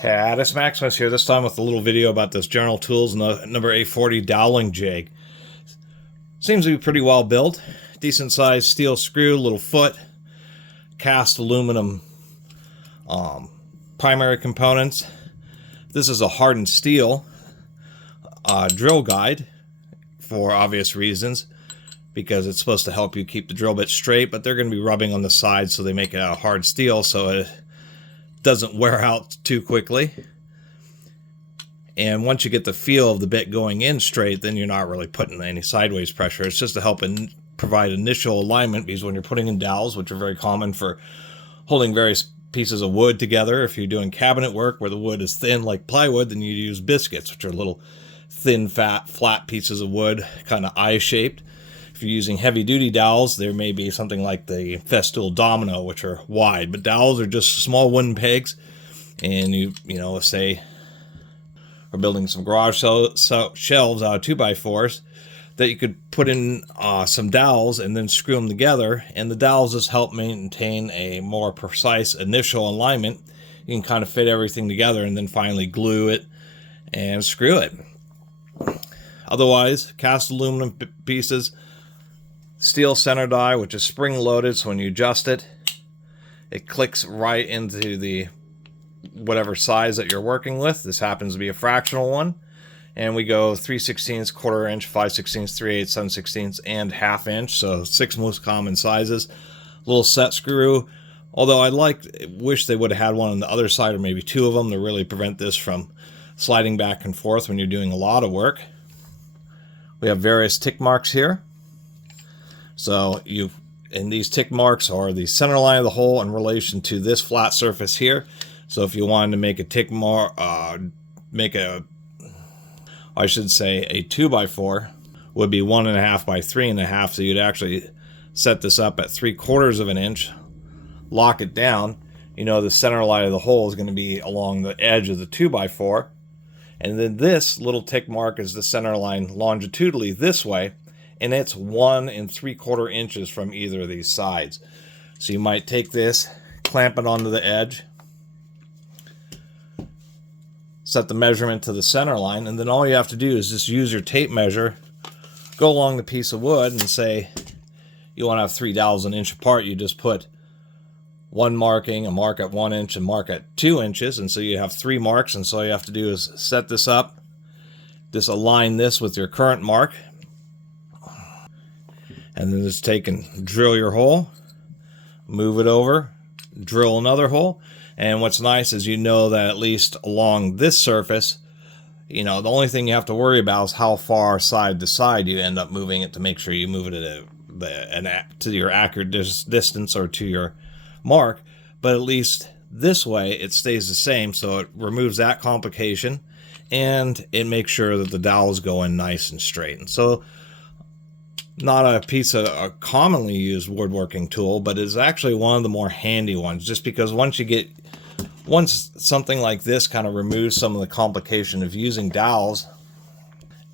Catus Maximus here, this time with a little video about this General Tools number 840 Doweling jig. Seems to be pretty well built. Decent sized steel screw, little foot, cast aluminum primary components. This is a hardened steel drill guide for obvious reasons, because it's supposed to help you keep the drill bit straight, but they're going to be rubbing on the sides so they make it out of hard steel so it doesn't wear out too quickly. And once you get the feel of the bit going in straight, then you're not really putting any sideways pressure. It's just to help provide initial alignment, because when you're putting in dowels, which are very common for holding various pieces of wood together, if you're doing cabinet work where the wood is thin like plywood, then you use biscuits, which are little thin, flat pieces of wood, kind of eye-shaped. If you're using heavy-duty dowels, there may be something like the Festool Domino, which are wide. But dowels are just small wooden pegs, and you know, say we're building some garage shelves out of 2x4s, that you could put in some dowels and then screw them together, and the dowels just help maintain a more precise initial alignment. You can kind of fit everything together and then finally glue it and screw it. Otherwise, cast aluminum pieces, steel center die, which is spring loaded, so when you adjust it, it clicks right into the whatever size that you're working with. This happens to be a fractional one, and we go 3/16, quarter inch, 5/16, 3/8, 7/16, and ½ inch, so 6 most common sizes. Little set screw, although wish they would have had one on the other side, or maybe 2 of them, to really prevent this from sliding back and forth when you're doing a lot of work. We have various tick marks here. So and these tick marks are the center line of the hole in relation to this flat surface here. So if you wanted to make a tick mark, a 2x4 would be 1.5 by 3.5. So you'd actually set this up at 3/4 of an inch, lock it down. You know, the center line of the hole is going to be along the edge of the 2x4. And then this little tick mark is the center line longitudinally this way, and it's 1 3/4 inches from either of these sides. So you might take this, clamp it onto the edge, set the measurement to the center line, and then all you have to do is just use your tape measure, go along the piece of wood, and say you want to have 3 dowels an inch apart. You just put one marking, a mark at 1 inch, and mark at 2 inches, and so you have 3 marks, and so all you have to do is set this up, just align this with your current mark, and then just take and drill your hole, move it over, drill another hole. And what's nice is, you know, that at least along this surface, you know, the only thing you have to worry about is how far side to side you end up moving it, to make sure you move it to your accurate distance or to your mark. But at least this way it stays the same, so it removes that complication, and it makes sure that the dowels go in nice and straight. And so, not a piece of a commonly used woodworking tool, but it's actually one of the more handy ones, just because once something like this kind of removes some of the complication of using dowels,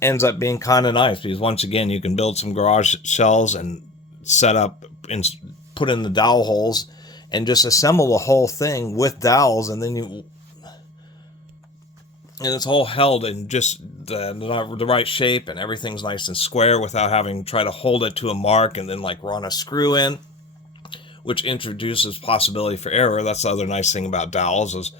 ends up being kind of nice, because once again you can build some garage shelves and set up and put in the dowel holes and just assemble the whole thing with dowels, and then it's all held in just the right shape, and everything's nice and square without having to try to hold it to a mark and then like run a screw in, which introduces possibility for error. That's the other nice thing about dowels, is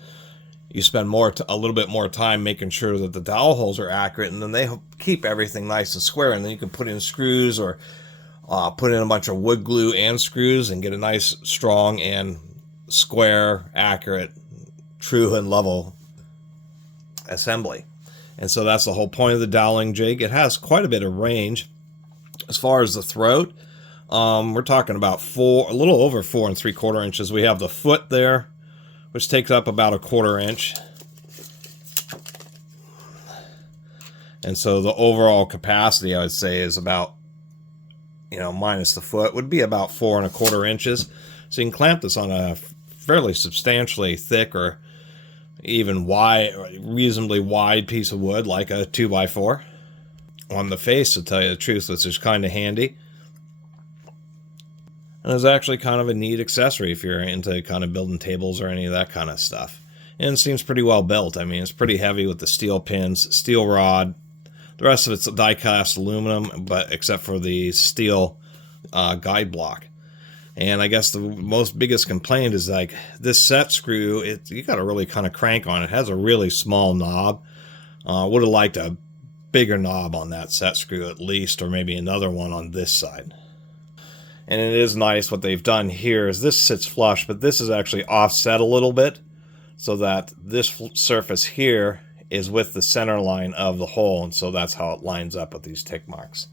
you spend a little bit more time making sure that the dowel holes are accurate, and then they keep everything nice and square, and then you can put in screws or put in a bunch of wood glue and screws and get a nice, strong and square, accurate, true and level assembly. And so that's the whole point of the doweling jig. It has quite a bit of range. As far as the throat, we're talking about a little over 4 3/4 inches. We have the foot there, which takes up about 1/4 inch. And so the overall capacity, I would say, is about, you know, minus the foot, would be about 4 1/4 inches. So you can clamp this on a fairly substantially thick or even reasonably wide piece of wood, like a 2x4. On the face, to tell you the truth, which is kind of handy. And it's actually kind of a neat accessory if you're into kind of building tables or any of that kind of stuff. and seems pretty well built. I mean, it's pretty heavy with the steel pins, steel rod. The rest of it's die-cast aluminum, but except for the steel guide block. And I guess the most biggest complaint is like this set screw, you got to really kind of crank on it. It has a really small knob. Would have liked a bigger knob on that set screw at least, or maybe another one on this side. And it is nice what they've done here is this sits flush, but this is actually offset a little bit so that this surface here is with the center line of the hole, and so that's how it lines up with these tick marks.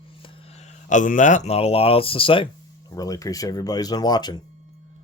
Other than that, not a lot else to say. Really appreciate everybody who's been watching.